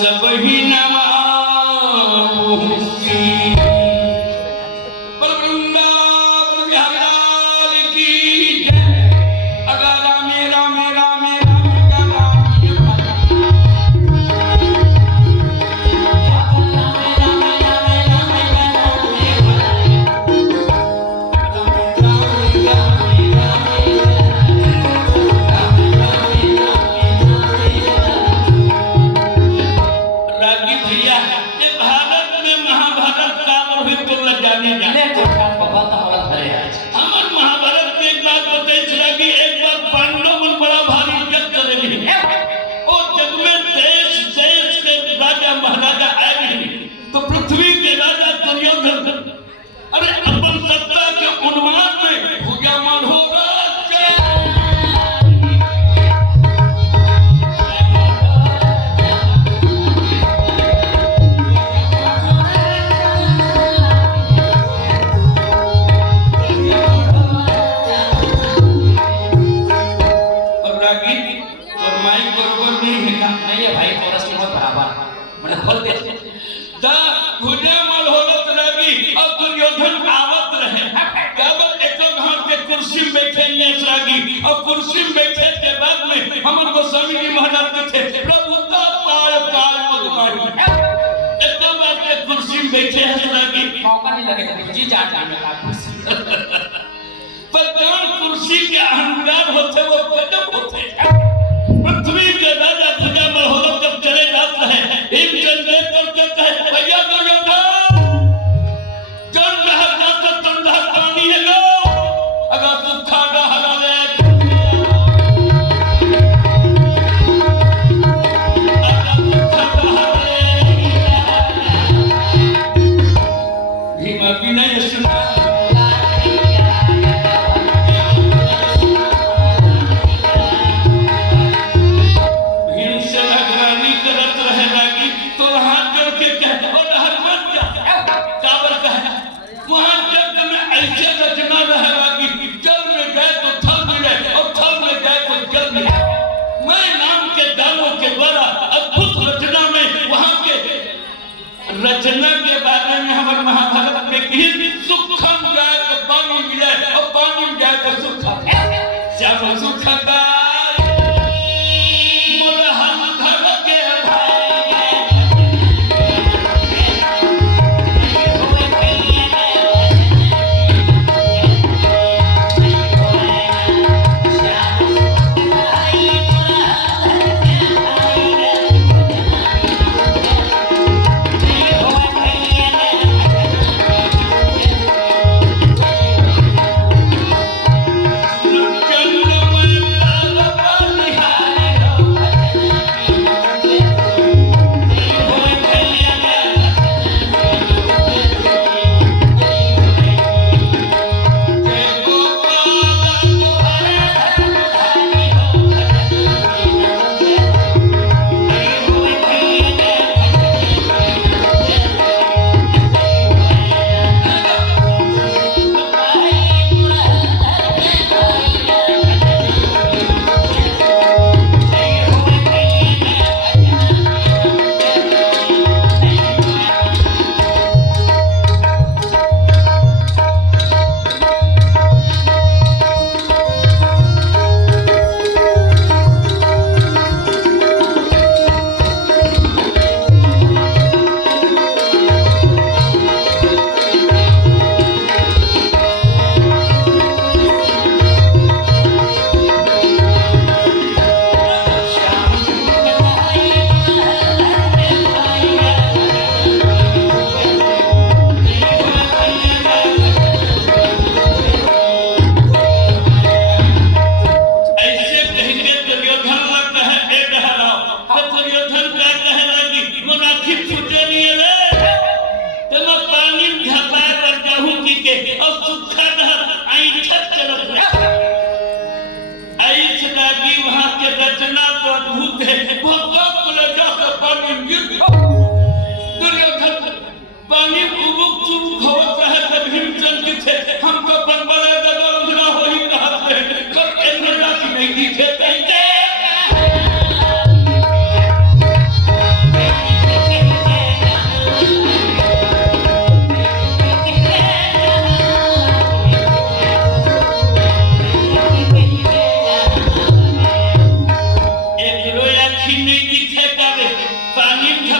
सब ही और कुर्सी में बैठे के बाद में हमर गोस्वामी जी महाराज के थे प्रभु का काल काल मधुमारी एकदम आपके कुर्सी में बैठे हैं लगी मौका नहीं लगेगा जी जाने का कुर्सी पर जब कुर्सी के अहंकार होते वो गजब होते पृथ्वी के राजा पूजा महोदय जब चले जाते हैं एक चंदे करके कहते भैया दुर्योधन जल रहा जाता ठंडा पानी है लो अगर सूखा डहरा ले रचना के बारे में हमारे महाभारत में कहीं सुखम गाय को पानी मिले और पानी में गाय को सुखा श्याम सुखा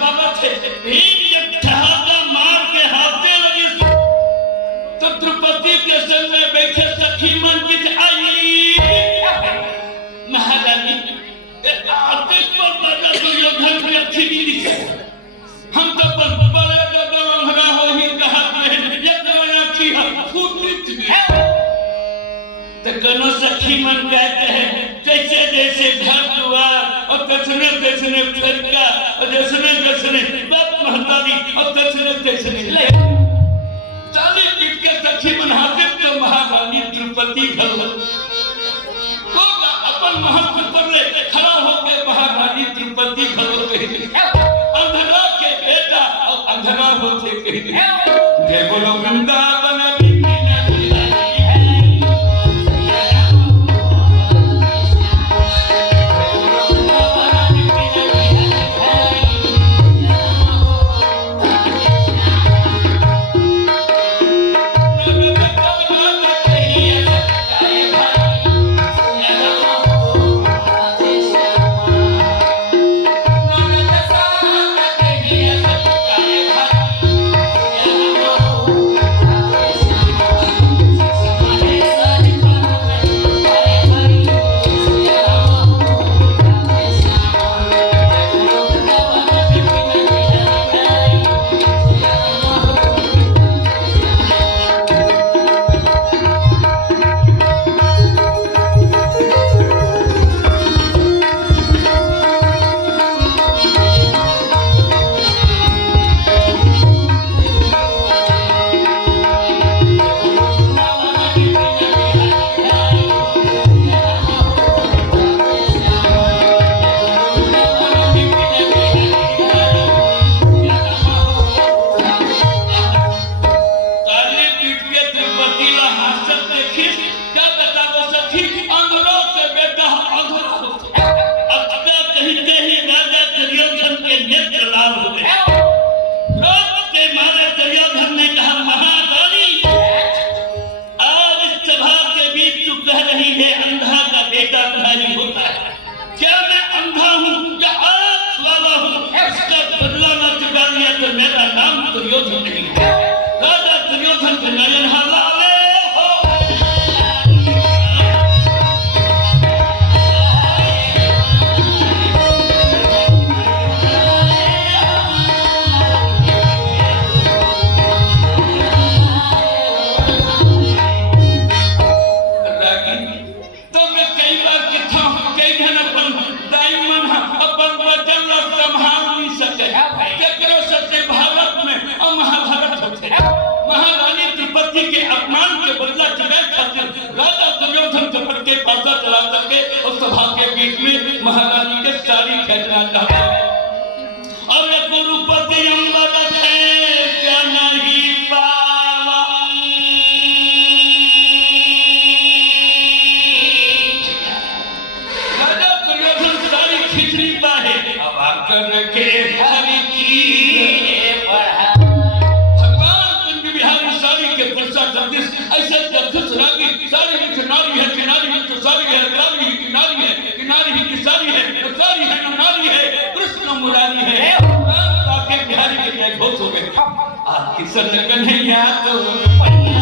बाबा थे एक जब ठहाका मार के हाथे लगी तो द्रौपदी के संग में बैठे सखी मन की आई महारानी आते पर बड़ा दुर्योधन में अच्छी भी दिखे हम तो बड़े गंभरा हो ही कहा ये करना की हम फूट तो कनो सखी मन कहते हैं जैसे जैसे घर दुआर और तसने तसने फरका और जसने जसने बाप महतारी और तसने तसने चाली पीट के सखी मन हाथे तो महारानी द्रौपदी घर को अपन महत्व पर ले खड़ा होकर महारानी द्रौपदी घर अंधरा के बेटा और अंधरा होते जय बोलो वृंदावन मेरा नाम दुर्योधन नहीं है राजा दुर्योधन के नयन हाला के अपमान के बदला चुकाए खातिर राजा दुर्योधन चपट के पासा चला करके उस सभा के बीच में महारानी के सारी खींचना चाहता और गुरुपति अम्बद क्या नहीं पावा राजा दुर्योधन सारी खिचड़ी पाए अब आकर के हरि की ऐसे जगदीश रागी सारी ही किनारी है तो सारी है रागी ही किनारी ही की सारी है तो सारी है नारी है कृष्ण मुरारी है ताके बिहारी के जय घोष हो गए आपकी सजन कन्हैया तो